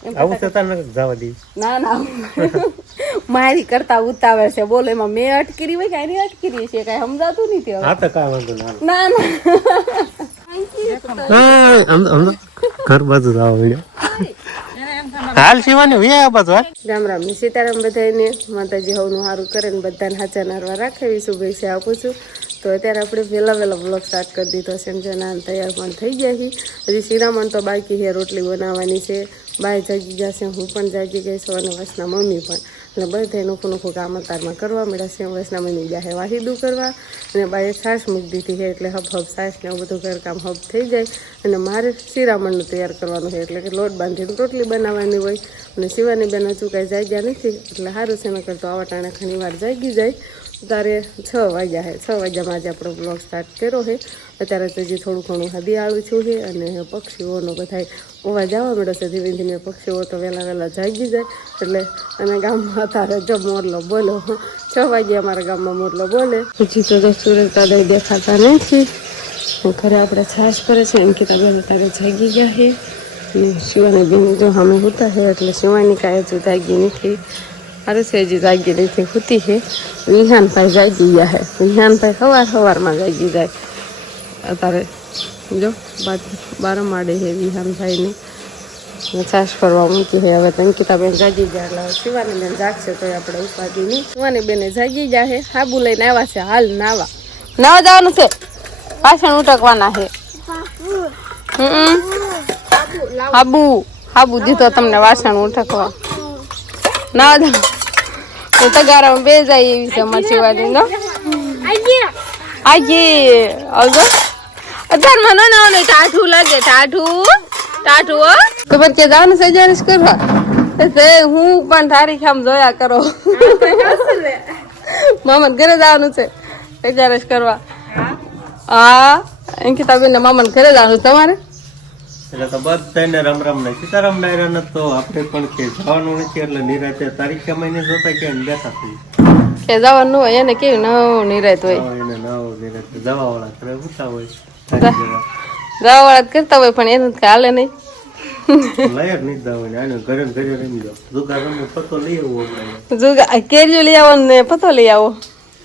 આવું તો તને જવા દે. ના ના મારી કરતા ઉતાવળ છે બોલો એમાં મેં અટકી રહી હોય કે આની અટકી રહી છે કઈ સમજાતું નથી હવે. હા તો કાંઈ વાંધો ના ના ના ઘર બાજુ જવા મળ્યો. હાલ શિવાની વ્યા બાજુ હાલ. રામ રામ સીતારામ બધાને માતાજી હવનું સારું કરે ને બધાને હાચા નારવા રાખે એવી શુભેચ્છા આપું છું. તો અત્યારે આપણે વહેલા બ્લોગ સ્ટાર્ટ કરી દીધો છે ને જના તૈયાર પણ થઈ ગયા છે. હજી શિરામણ તો બાકી છે, રોટલી બનાવવાની છે, બાય જાગી જશે, હું પણ જાગી ગઈ છું અને વસના મમ્મી પણ. અને બધા નોખું નોખું કામ અતારમાં કરવા મળ્યા છે. વસના મમ્મી ગયા છે વાહીદું કરવા અને બાએ છાશ મૂકી દીધી છે એટલે હબ હબ છાશ ને એવું બધું ઘરકામ હબ થઈ જાય. અને મારે શિરામણનું તૈયાર કરવાનું છે એટલે કે લોટ બાંધીને રોટલી બનાવવાની હોય. અને શિવાની બેન હજુ કાંઈ જાગ્યા નથી એટલે સારું છે ન કરતો આવા ટાણે ઘણી વાર જાગી જાય. તારે 6 વાગ્યા છે, 6 વાગ્યામાં આજે આપણો બ્લોગ સ્ટાર્ટ કર્યો છે. અત્યારે તો હજી થોડું ઘણું હદિયાળું છું છે અને પક્ષીઓનો બધા અવાજ આવવા મળ્યો છે. ધીમે ધીમે પક્ષીઓ તો વહેલા જાગી જાય એટલે અને ગામમાં અત્યારે જો મોરલો બોલો 6 વાગ્યે અમારા ગામમાં મોરલો બોલે. હજી તો સૂરજ દાદા દેખાતા નથી. ઘરે આપણે છાશ કરે છે એમ કીધા બેન તારે જાગી ગયા છે અને શિવાની બેન જો અમે હોતા છે એટલે શિવાની કાંઈ હજુ જાગી નથી. અરે છે હજી જાગી નથી હોતી છે. વિહાનભાઈ જાગી ગયા છે. વિહાનભાઈ સવારમાં જાગી જાય. અત્યારે જો બાર માડે છે વિહાનભાઈને છાશ કરવા મૂકી છે. હવે અંકિતાબેન જાગી ગયા એટલે શિવાની બેન જાગશે તો આપણે ઉપાધિ નહીં. શિવાની બેને જાગી ગયા છે. હાબુ લઈને આવ્યા છે હાલ નાવા જવાનું છે. પાછળ ઉટકવાના છે. હાબુ દીધો તમને વાસણ ઉઠકવા ના તગારામાં બે જાય એવી છે અમારી શિવાની નો આજે આવજો. અત્યારમાં નો ના ટાઢું લાગે ટાઢું ખબર કે જવાનું સજારીશ કરવા હું પણ તારીખ આમ જોયા કરો. મામા ઘરે જવાનું છે સજારીશ કરવા. હા અંકિતાબેન મામા ઘરે જવાનું તમારે એટલે તો બધાને રામ રામ ને સીતારામ ડાયરા તો આપણે પણ કે જવાનું નથી એટલે નિરાતે તારીખે મહિને જોતા કે બેઠા થઈ કે જવાનું હોય એને કેવું નવ નિરાત હોય એને નવ નિરાતે જવા વાળા ઘરે ઉતા હોય જવા વાળા કરતા હોય પણ એને હાલે નહીં. લઈ જ નહીં જવું આને ઘરે ઘરે રમી જાવ જુગા રમે પતો લઈ આવું હમણાં જુગા કેરીઓ લઈ આવો ને પતો લઈ આવો.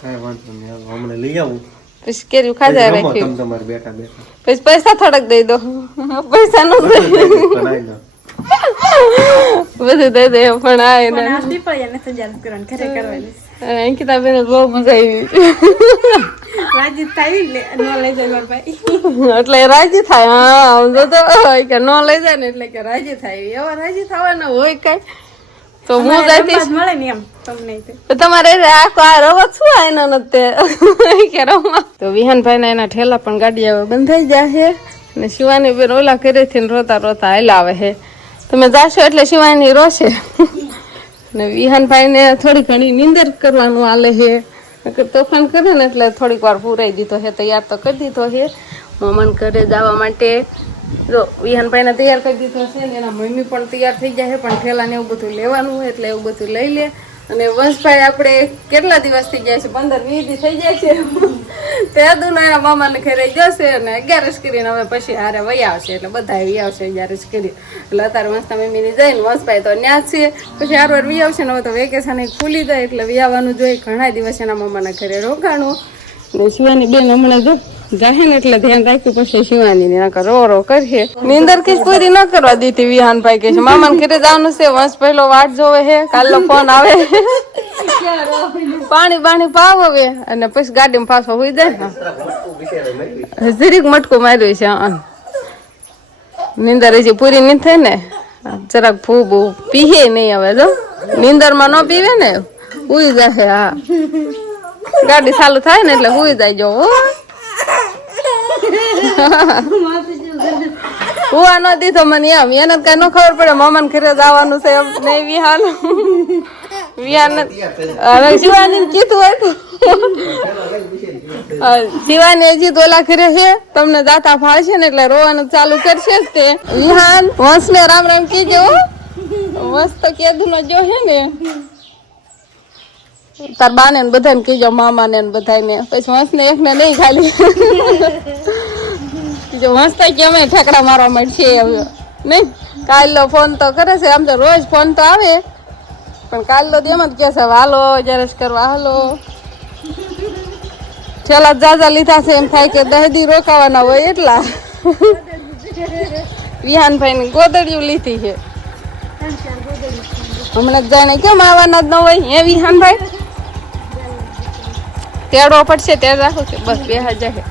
કાંઈ વાંધો નહીં હમણાં લઈ આવું પછી કેરીઓ ખાધા રાખ્યું તમારે બેઠા બેઠા પછી પૈસા થોડાક દઈ દો. પૈસા નો બધું દઈ દે પણ અંકિતા બેન બહુ મજા આવી એટલે રાજી થાય. હા તો કે ન લઈ જાય ને એટલે કે રાજી થાય એવા રાજી થવાના હોય કઈ તો હું જઈશ મળે ને એમ તમને તમારે આખો આ રવા શું એનો નથી કે રમવા. તો વિહાનભાઈ ના એના ઠેલા પણ ગાડી આવે બંધ થઈ જાય છે અને શિવાની બેન ઓલા ઘરેથી રોતા રોતા હાલ આવે છે. તમે જાશો એટલે શિવાની રોશે ને વિહાનભાઈ ને થોડી ઘણી નીંદર કરવાનું હાલે છે. તોફાન કરે ને એટલે થોડીક વાર પૂરાઈ દીધો છે. તૈયાર તો કરી દીધો છે મમન ઘરે જવા માટે. જો વિહાનભાઈને તૈયાર કરી દીધો છે ને એના મમ્મી પણ તૈયાર થઈ જાય છે પણ ઠેલા ને એવું બધું લેવાનું હોય એટલે એવું બધું લઈ લે. અને વંશભાઈ આપણે કેટલા દિવસ થઈ જાય છે 15-20 દી થઈ જાય છે તે દુનો એના મામાને ઘરે જશે અને 11 કરીને હવે પછી હારે વહી આવશે એટલે બધા વહી આવશે 11 કરી એટલે અત્યારે વંશના મમ્મીને જઈને વંશભાઈ તો ન્યા છે પછી હાર વાર વહી આવશે ને હવે તો વેકેશન ખુલી જાય એટલે વહી આવવાનું જોઈએ. ઘણા દિવસ એના મામાના ઘરે રોકાણું ને શિવાની બેન હમણાં જો જાહે ને એટલે ધ્યાન રાખ્યું પછી શિવાની ને રો કરીએ. નીંદર કઈ પૂરી ન કરવા દીધી વિહાનભાઈ કે છે મામાને ઘરે જવાનું છે. વંશ પહેલો વાટ જોવે છે કાલનો ફોન આવે પાણી પાવ હવે અને પછી ગાડીમાં પાછો હોઈ જાય. જરીક મટકું માર્યું છે. નીંદર હજી પૂરી નહીં થાય ને જરાક ફૂબુ પીએ નહીં હવે જો નીંદર માં ન પીવે ને ઉઈ જશે. હા ગાડી ચાલુ થાય ને એટલે હુઈ જાય જો હુવા ન દીધો મને એમ એને કઈ ન ખબર પડે મામાને ઘરે જવાનું છે એમ નહીં. વિહાન શિવાની કીધું હોય શિવાની હજી તો ઓલા ઘરે છે તમને દાતા ફાળશે ને એટલે રોવાનું ચાલુ કરશે જ તે. વિહાન વંશ ને રામ રામ કીજો. વંશ તો કેદું નો જો હે ને તાર બાને ને બધાને કીજો મામા ને બધાને પછી વંશ ને એક ને નહીં ખાલી વંશ તો કે અમે ઠેકડા મારવા મળશે હવે નહીં કાલનો ફોન તો કરે છે, આમ તો રોજ ફોન તો આવે પણ કાલનો એમ જ કે છે હાલો જ્યારે કરવા હાલો. છેલ્લા જાજા લીધા છે એમ થાય કે 10 દી રોકાવાના હોય એટલા. વિહાનભાઈ ની ગોદડિયું લીધી છે હમણાં જાણે કેમ આવવાના જ ન હોય હે વિહાનભાઈ? તેડવો પડશે ત્યારે રાખો કે બસ 2000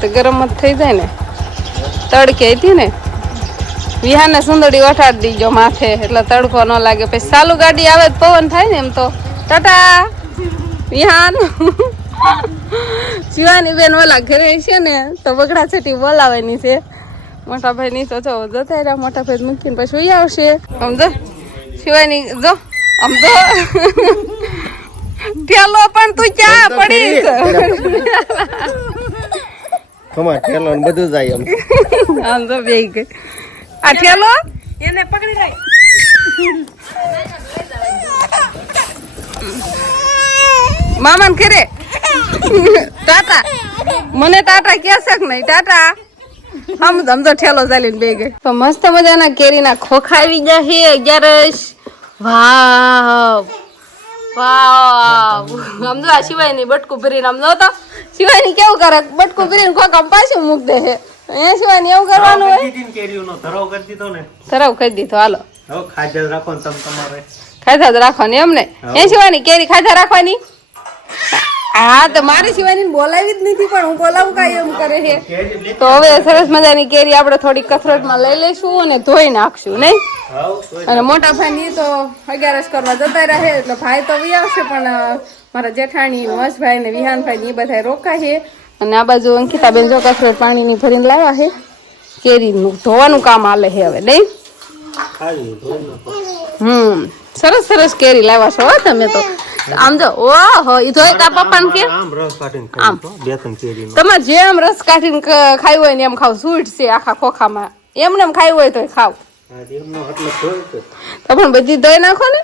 તો ગરમ જ થઈ જાય ને. તડકે હતી ને વિહાને સુંદરી વઠાડી દીજો માથે એટલે તડકો ન લાગે. પછી ચાલુ ગાડી આવે તો પવન થાય ને એમ તો. ટાટા વિહાન. શિવાની બેન ઓલા ઘરે છે ને તો બગડા છેટી બોલાવાની છે. મોટા ભાઈ ની તો જો જતા રહ્યા, મોટા ભાઈ મૂકીને પછી ઉઈ આવશે. સમજો શિવાની જો સમજો ઠેલો પણ તું ક્યાં પડીશ? કમા ઠેલો ને બધું જાય એમ. આમ તો બેઈ ગઈ આ ઠેલો એને પકડી લઈ. મામાને ઘરે ટાટા મને ટાટા કે છે કે નહીં? ટાટા આમ તો ઠેલો ચાલીને બે ગઈ. તો મસ્ત મજાના કેરીના ખોખા આવી ગયા છે 11. વાવ વાવ. સમજો આ શિવાયની બટકું ભરીને સમજો તો શિવાની કેવું કરે બટકું ભરીને ખોખા પાછું મૂક દે છે. અહીંયા શિવાની એવું કરવાનું હોય. કેરીનો ધરાવ કરી દીધો ને. ધરાવ કરી દીધો હાલો. હવે ખાધા રાખો ને તમારે. ખાધા જ રાખવાની એમ ને? એ શિવાની કેરી ખાધા રાખવાની. હા તો મારી શિવાની બોલાવી જ નથી પણ હું બોલાવું કાંઈ એમ કરે છે. તો હવે સરસ મજાની કેરી આપણે થોડી કથરતમાં લઈ લઈશું અને ધોઈ નાખશું નહીં. અને મોટા ભાઈ ની તો 11 કરવા જતા રહે એટલે ભાઈ તો વી આવશે પણ મારા જેઠાણી વંશભાઈ ને વિહાનભાઈ ને એ બધા રોકા છે. અને આ બાજુ અંકિતાબેન જો કથરત પાણીની ભરીને લાવ્યા છે. કેરીનું ધોવાનું કામ હાલે છે હવે નહીં. સરસ સરસ કેરી લાવ્યા છો હો તમે તો. આમ જો ઓહો ઈ ધોઈ તા પપ્પાને કે આમ રસ કાઢીને ખાઈ તો બે ત્રણ કેરીનો. તમારે જેમ રસ કાઢીને ખાઈ હોય ને એમ ખાવ. સ્વીટ છે આખા ખોખામાં એમને એમ ખાઈ હોય તો ખાવ. એમનો એટલે ધોઈ તો તો પણ બધી ધોઈ નાખો ને.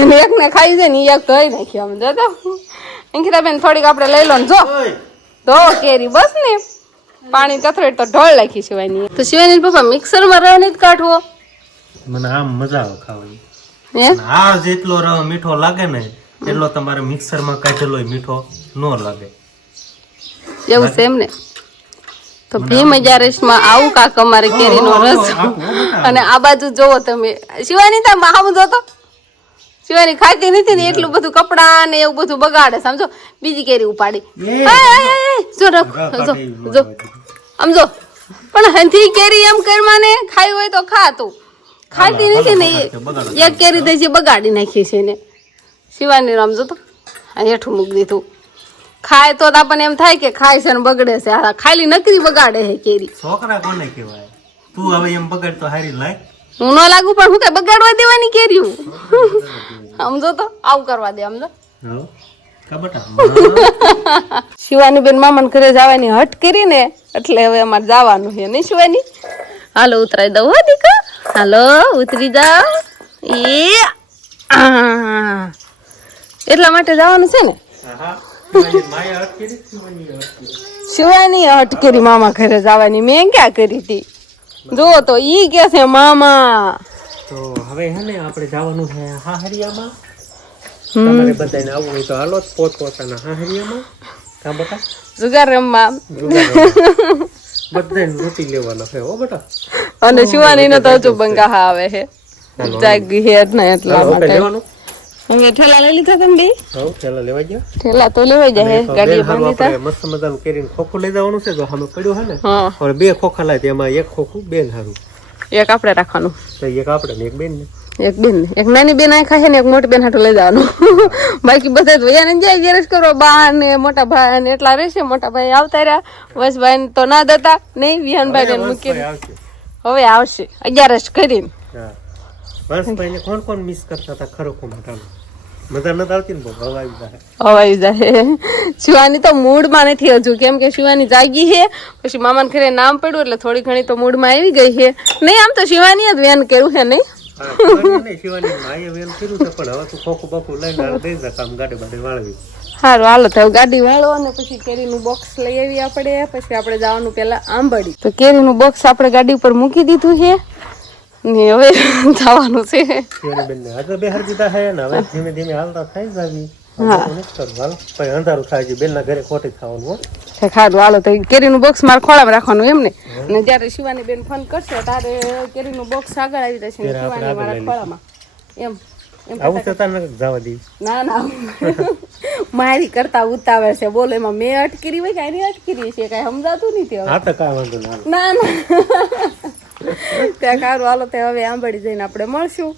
એને એક ને ખાઈ જાય ને એક ધોઈ નાખી. આમ જો તો અંકિતાબેન થોડીક આપણે લઈ લો ને જો ધો કેરી બસ ને. પાણી કથરેટ તો ઢોળ નાખી શિવાની. તો શિવાની પપ્પા મિક્સરમાં રહ નહીં કાઢવો. મને આમ મજા આવે ખાવાની. હે આ જેટલો રહ મીઠો લાગે ને એટલો તમારે મિક્સરમાં કાઢેલો મીઠો ન લાગે. એવું છે એમ ને? તો ભીમ 11માં આવું કાક અમારે કેરીનો રસ. અને આ બાજુ જોવો તમે શિવાની તા આમ જોતો શિવાની ખાતી નથી ને એટલું બધું કપડા ને એવું બધું બગાડે. સમજો બીજી કેરી ઉપાડી જો રાખો જો સમજો પણ હંથી કેરી એમ કરવા ને ખાઈ હોય તો ખા તું. ખાતી નથી ને એક કેરી તો જે બગાડી નાખી છે ને શિવાની રમજો તો હેઠું મૂકી દીધું. ખાય તો આપણને એમ થાય કે ખાય છે ને બગડે છે. ખાલી નકરી બગાડે છે કેરી. છોકરા કોને કહેવાય? તું હવે એમ બગાડ તો હારી લાય. હું ન લાગુ પણ હું કઈ બગાડવા દેવાની કેરી સમજો તો આવું કરવા દે સમજો. શિવાની બેન મામાને ઘરે જવાની હટ કરી ને એટલે હવે અમારે જવાનું છે નહીં શિવાની? હાલો ઉતરાઈ દઉં હો દીકા. હાલો ઉતરી જાઓ. એટલા માટે જવાનું છે ને. શિવાની હટ કરી મામા ઘરે જવાની. મેં ક્યાં કરી હતી? જો તો ઈ કે છે મામા. તો હવે હે ને આપણે જવાનું છે હાહરિયામાં. તમારે બધાને આવવું હોય તો હાલો પોતપોતાના હાહરિયામાં. કા બેટા જુગાર રમવા બધાને લૂંટી લેવાનો છે હો બેટા. અને શિવાની ને તો હજુ બંગા આવે છે જાગી હે જ ને એટલા માટે લેવાનું. હવે ઠેલા લઈ લીધા તમે બે? હા ઠેલા લેવા ગયા. ઠેલા તો લેવાઈ જાય ગાડી બાંધી તા. મસ્ત મજાનું કેરીનું ખોખું લઈ જવાનું છે તો સામે પડ્યું છે ને. હા હવે બે ખોખા લાય તેમાં એક ખોખું બેન હારું. એક આપણે રાખવાનું. તો એક આપણે ને એક બેન ને. એક બેન ને એક નાની બેન આ ખાય ને એક મોટી બેન હાટું લઈ જવાનું. બાકી બધા વયાને જાય ગેરેજ કરવા. બા ને મોટા ભાઈ ને એટલા રહેશે. મોટા ભાઈ આવતા રહ્યા. વસભાઈ તો ના દેતા નહીં. વિહાનભાઈ ને મૂકી હવે આવશે 11 કરીને. હા વસભાઈ ને કોણ કોણ મિસ કરતા હતા ખરો કોમાટાનો? મજા નથી આવતી ને બહુ હવાઈ જાય. હવાઈ જાય. શિવાની તો મૂડમાં નથી હજુ કેમ કે શિવાની જાગી છે. પછી મામાને ઘરે નામ પડ્યું એટલે થોડી ઘણી તો મૂડમાં આવી ગઈ છે. નહીં આમ તો શિવાની જ વેન કર્યું છે નહીં. શિવાની માએ વેન કર્યું છે પણ હવે તું ખોખું બખું લઈને દઈ જા કામ ગાડી બાડી વાળવી. સારું હાલો તો ગાડી વાળો અને પછી કેરીનું બોક્સ લઈ આવી આપણે. પછી આપણે જવાનું પેલા આંબડી. તો કેરીનું બોક્સ આપણે ગાડી ઉપર મૂકી દીધું છે ને હવે જવાનું છે. બેનને આજે બેહાર દીધા છે ને હવે ધીમે ધીમે હાલતા થઈ જાવી. પછી અંધારું થાય છે બેનના ઘરે ખોટી ખાવાનું હો. ખાધું હાલો તો કેરીનું બોક્સ મારે ખોળામાં રાખવાનું એમ ને. અને જ્યારે શિવાની બેન ફોન કરશે ત્યારે કેરીનું બોક્સ આગળ આવી જશે ને શિવાની મારા ખોળામાં એમ. આવું તો તને જવા દઈ. ના ના મારી કરતા ઉતાવળ છે બોલો. એમાં મેં અટકી હોય કે એની અટકી છે કઈ સમજાતું નથી હવે. હા તો કાંઈ વાંધો ના ના. ના ત્યાં કારું હાલો તે હવે આંબડી જઈને આપણે મળશું.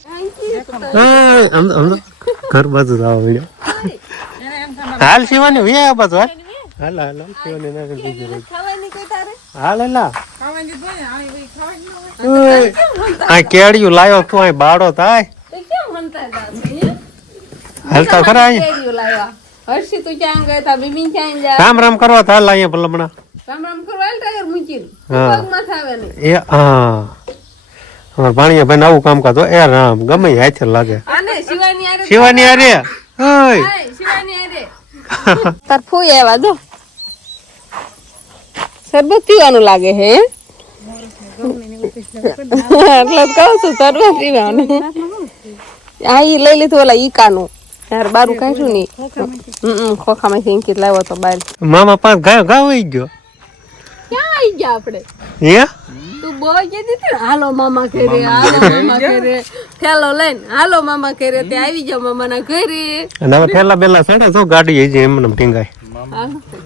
ઘર બાજુ જવા મળ્યો. હાલ શિવાની વે આ બાજુ હાલ હાલ હાલ શિવાની ના બીજી હાલ એલા આ કેડિયું લાયો તું આ બાળો થાય હાલતા ખરા અહીંયા. હર્ષી તું ક્યાં ગયા તા બીબી ક્યાં જા રામ રામ કરવા થાલ અહીંયા ભલમણા રામ રામ કરવા ટાયર મૂકીને પગમાં થાવે ને એ હા અમાર ભાણિયા ભાઈ આવું કામ કાતો એ રામ ગમે હાથે લાગે. આને શિવાની આરે શિવાની અરે ઓય શિવાની આરે તાર ફોઈ આવ્યા જો શરબત પીવાનું લાગે હે એટલે જ કહું છું શરબત પીવાનું. આ ઈ લઈ લીધું ઓલા ઈકાનું યાર બારું કાઢ્યું નહીં ખોખામાંથી અંકિત લાવ્યો તો બાર. મામા પાંચ ગાયો ગાવ વહી ગયો. ક્યાં આવી ગયા આપણે હે તું બહુ કહેતી હતી ને હાલો મામા ઘરે હાલો મામા ઘરે થેલો લઈને હાલો મામા ઘરે તે આવી જાવ મામાના ઘરે. અને હવે થેલા બેલા સડે તો ગાડી હજી એમને ટીંગાય.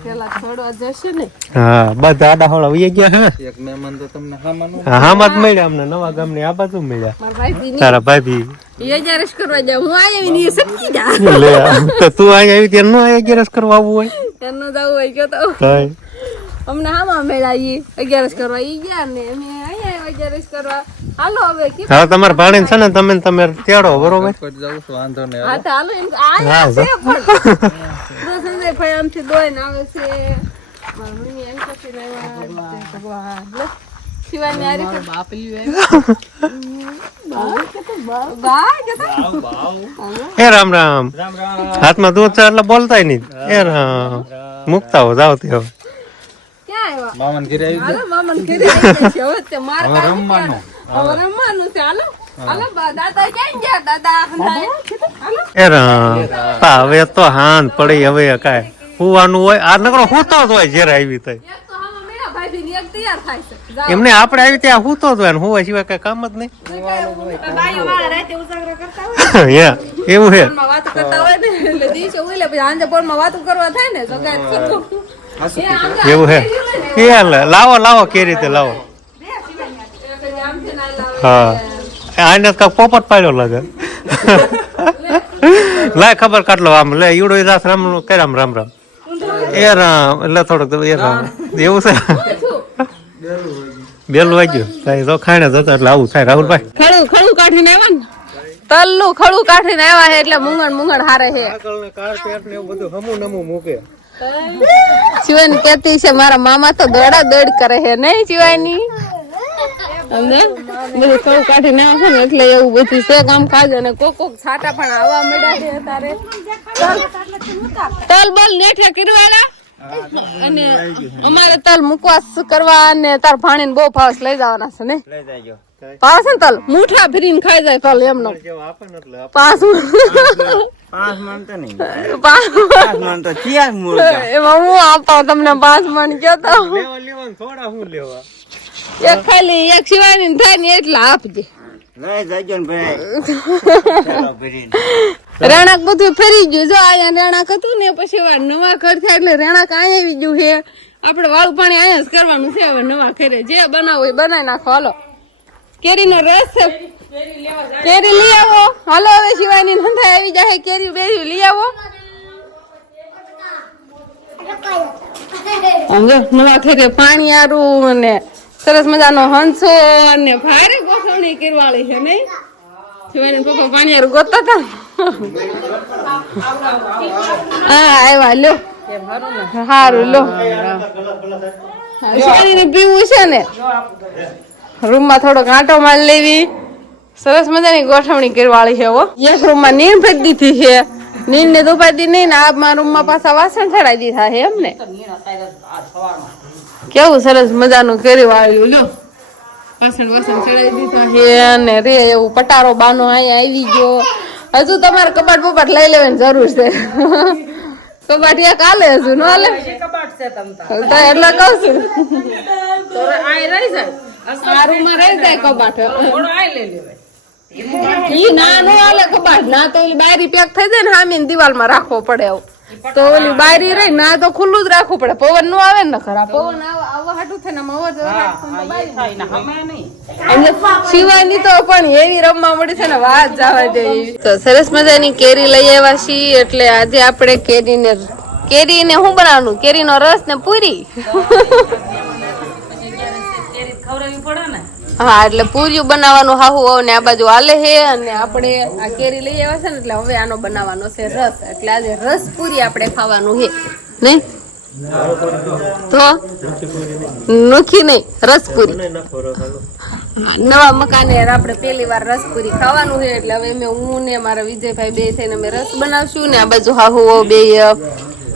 પેલા છોડવા જશે ને. હા બધા આડા હોળા વહી ગયા હે. એક મહેમાન તો તમને હામાનો હામાં જ મળ્યા અમને નવા ગામની આ બાજુ મળ્યા. મારા ભાઈ તારા ભાભી એ જરસ કરવા જાવ હું આવી ની સટકી જા લે તો તું અહીંયા આવી ત્યાં નો અહીંયા ગેરસ કરવા આવવું હોય એનું જવું હોય કે તો થાય. અમને હામાં મેળાઈ 11 કરવા ઈ ગયા ને અમે અહીંયા 11 કરવા. હાલો હવે કે હા તમારે ભાણીને છે ને તમે તેડો બરોબર. કોઈ જાવ છો વાંધો ને હા તો હાલો એમ આ છે પણ તો સંજય ભાઈ આમથી દોઈને આવે છે મારા મમ્મી એમ કહે છે ભગવાન લે શિવાની આરે બાપ એ રામ રામ હાથમાં દૂધ છે એટલે બોલતાય નહીં. એ રામ મુકતા હો જાવ તે હવે મામાન ઘરે આવી હાલો મામા ઘરે આવી ગયા છે હવે તે માર રમવાનું છે. હાલો હાલો દાદા ક્યાં ગયા દાદા હંધાય હાલો એ રામ પા હવે તો હાન પડી હવે કાંઈ હુવાનું હોય આ નકરો હુતો જ હોય જ્યારે આવી થાય એક તો હામાં મેળા ભાભી ની એક તૈયાર થાય છે જાઓ એમને આપણે આવી ત્યાં હુતો જ હોય ને હુવા સિવાય કઈ કામ જ નહીં. બાયો વાળા રાતે ઉજાગરા કરતા હોય એવું છે. ફોનમાં વાતો કરતા હોય ને એટલે દિવસે ઉલે પછી સાંજે ફોનમાં વાતો કરવા થાય ને સગાઈ કરવું એવું છે. એ લાવો લાવો કે રીતે લાવો. હા આને કા પોપટ પાડ્યો લાગે. લાય ખબર કાઢલો આમ લે ઈવડો દાસ રામ રામ રામ રામ એ રામ એટલે થોડુંક એ રામ એવું છે. બેલું વાગ્યું થાય તો ખાઈને જતા એટલે આવું થાય. રાહુલભાઈ ખડું કાઢીને આવ્યા ને તલનું ખડું કાઢીને આવ્યા છે એટલે મૂંગણ હારે છે. શિવાની કેતી છે મારા મામા તો દોડા દોડ કરે છે નહીં શિવાની બધું ખડું કાઢીને આવે ને એટલે એવું બધું છે કામ કાજ. અને કોક છાટા પણ આવવા મળ્યા છે તારે તલ બલ નેઠે કિરવાલા અને અમારે તલ મુકવાસ કરવા અને તાર ભાણી ને બહુ ફાસ લઈ જવાના છે ને પાસ ને તલ મુઠા ફરીને ખાઈ જાય તલ એમનો 5 મણ તો નહીં 5 મણ તો એમાં હું આપતા તમને 5 મણ કયો તો એક ખાલી એક શિવાની ને થાય ને એટલા આપજે. રેણાક બધું ફરી ગયું જો અહીંયા રેણાક હતું ને પછી નવા ઘર થયા એટલે રેણાક અહીંયા આવી ગયું છે. આપડે વાળું પાણી અહીંયા જ કરવાનું છે. હવે નવા ઘરે જે બનાવો એ બનાવી નાખો. હાલો કેરીનો રસ છે કેરી લઈ આવો. હાલો હવે શિવાની નંદા આવી જાય કેરી બેરી લઈ આવો. નવા ઘરે પાણી આરું અને સરસ મજાનો હંસો અને ભારે ગોઠવણી કરવાળી છે નહીં શિવાની પપ્પા પાણી આરું ગોતતા હતા. હા આવ્યા લો સારું લો શિવાની પીવું છે ને રૂમમાં થોડો કાંટો માર લેવી. સરસ મજાની ગોઠવણી કરવાળી છે. એક રૂમમાં નીણ ફેંકી દીધી છે નીંદ ને દુપાતી નહીં ને આ મારા રૂમમાં પાછા વાસણ ચડાવી દીધા છે એમ ને કેવું સરસ મજાનું કેરી વાળ્યું લ્યો વાસણ ચડાવી દીધા છે અને રે એવું પટારો બાનો અહીંયા આવી ગયો હજુ તમારે કબાટ બબાટ લઈ લેવાની જરૂર છે કબાટ એક હાલે હજુ ન હાલે તો એટલે કઉ છું આ રૂમમાં રહી જાય કબાટ ઈ ના નો હાલે કબાટ ના તો ઓલી બાયરી પેક થઈ જાય ને સામે દિવાલમાં રાખવો પડે એવું તો ઓલી બાયરી રહી ના તો ખુલ્લું જ રાખવું પડે પવન નો આવે ને ખરા પવન આવા હાટું થાય ને શિવાની તો પણ એવી રમવા મળી છે ને વાત જવા દે તો સરસ મજાની કેરી લઈ આવ્યા છીએ એટલે આજે આપણે કેરીને શું બનાવવાનું કેરીનો રસ ને પૂરી હા એટલે પૂરીયું બનાવવાનું હાહુ ને આ બાજુ હાલે છે અને આપણે આ કેરી લઈ આવ્યા છે ને એટલે હવે આનો બનાવવાનો છે રસ એટલે આજે રસ પૂરી આપણે ખાવાનું છે નહીં તો નોખી નહીં રસ પૂરી નવા મકાને આપણે પહેલી વાર રસ પૂરી ખાવાનું છે એટલે હવે હું ને મારા વિજયભાઈ બે થઈને અમે રસ બનાવશું ને આ બાજુ હાહુ બે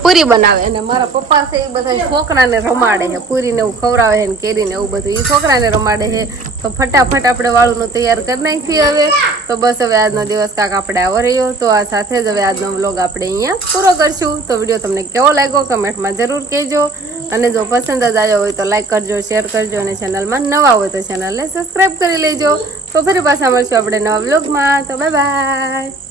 પૂરી બનાવે અને મારા પપ્પા છે એ બધા છોકરાને રમાડે છે પૂરી ને એવું ખવડાવે છે ને કેરી ને એવું બધું એ છોકરાને રમાડે છે તો ફટાફટ આપણે વાળું તૈયાર કરી નાખીએ હવે તો બસ હવે આજનો દિવસ કાંક આપણે આવો રહ્યો તો આ સાથે જ હવે આજનો વ્લોગ આપણે અહીંયા પૂરો કરશું તો વિડીયો તમને કેવો લાગ્યો કમેન્ટમાં જરૂર કહેજો અને જો પસંદ જ આવ્યો હોય તો લાઈક કરજો શેર કરજો અને ચેનલમાં નવા હોય તો ચેનલને સબસ્ક્રાઈબ કરી લેજો તો ફરી પાછા મળશું આપણે નવા વ્લોગમાં તો બાય બાય.